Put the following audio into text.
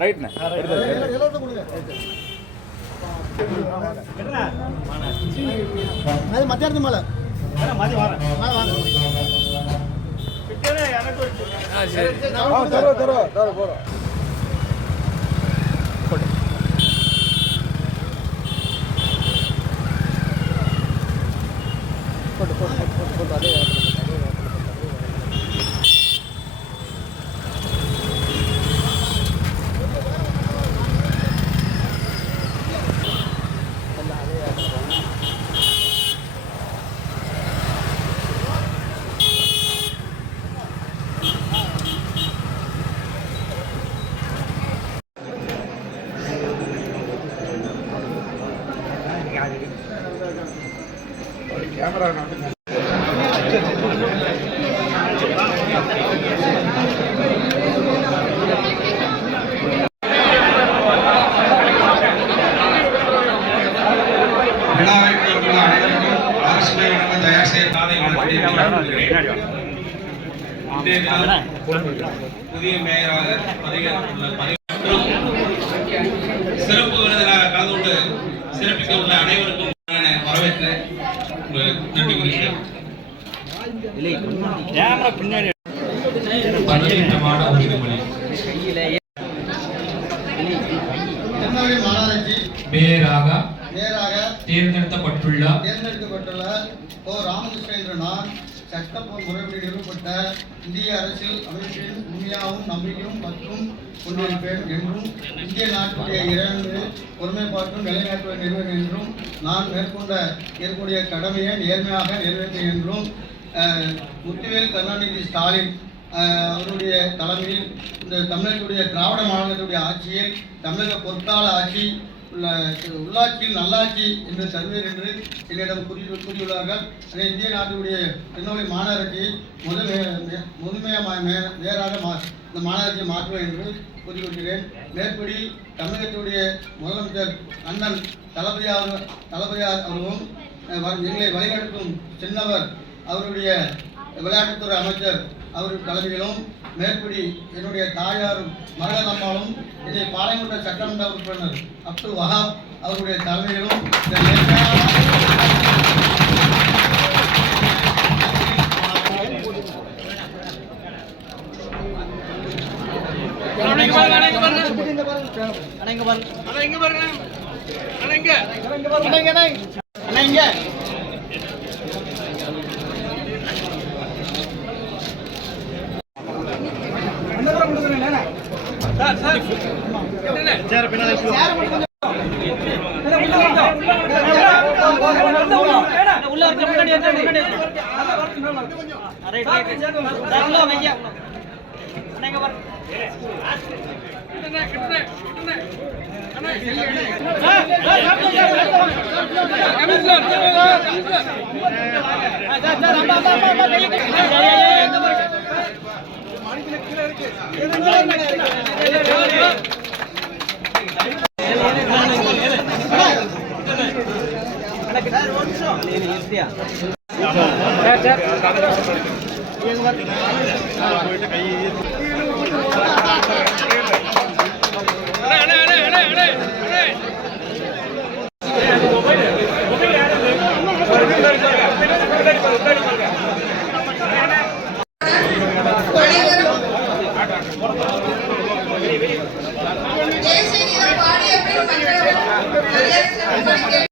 ரைட்ண்ணே அது மத்தியானத்து மேலே போகிறோம் அதே கேமரா புதிய மேயராக சிறப்பு விருந்தினராக கலந்து கொண்டு சிறப்பிக்க உள்ள அனைவருக்கும் வரவேற்று நன்றி கூறுகிறேன். மேயராக தேர்ந்தெடுக்கப்பட்டுள்ள ஓ ராமகிருஷ்ணன் என்ற நான் சட்டப்பூர்வ முறைப்படி நிறுவப்பட்ட இந்திய அரசியல் அமைப்பின் உண்மையாகவும் நம்பிக்கையும் மற்றும் கொண்டிருப்பேன் என்றும் இந்திய நாட்டுடைய இறைவனை ஒருமைப்பாட்டும் நிலைநாட்டுவதை நிறுவனம் என்றும் நான் மேற்கொண்ட ஏற்கக்கூடிய கடமையை நேர்மையாக நிறைவேற்றேன் என்றும் முத்துவேல் கருணாநிதி ஸ்டாலின் அவருடைய தலைமையில் இந்த தமிழகத்துடைய திராவிட மாநிலத்துடைய ஆட்சியில் தமிழக பொற்கால ஆட்சி உள்ளாட்சியில் நல்லாட்சி என்று தருவேன் என்று என்னிடம் கூறியுள்ளார்கள். அதே இந்திய நாட்டுடைய திருநெல்வேலி மாநகராட்சியை மேயராக இந்த மாநகராட்சியை மாற்றுவேன் என்று கூறிக்கொள்கிறேன். மேற்படி தமிழகத்துடைய முதலமைச்சர் அண்ணன் தளபதியார் அவர்களும் எங்களை வழிநடத்தும் சின்னவர் அவருடைய விளையாட்டுத்துறை அமைச்சர் அவர்கள் தலைமையிலும் மேற்படி என்னுடைய தாயாரும் மரகதம்மாவும் இதை பாளையங்கோட்டை சட்டமன்ற உறுப்பினர் அப்துல் வஹாப் அவருடைய தலைமையிலும் கை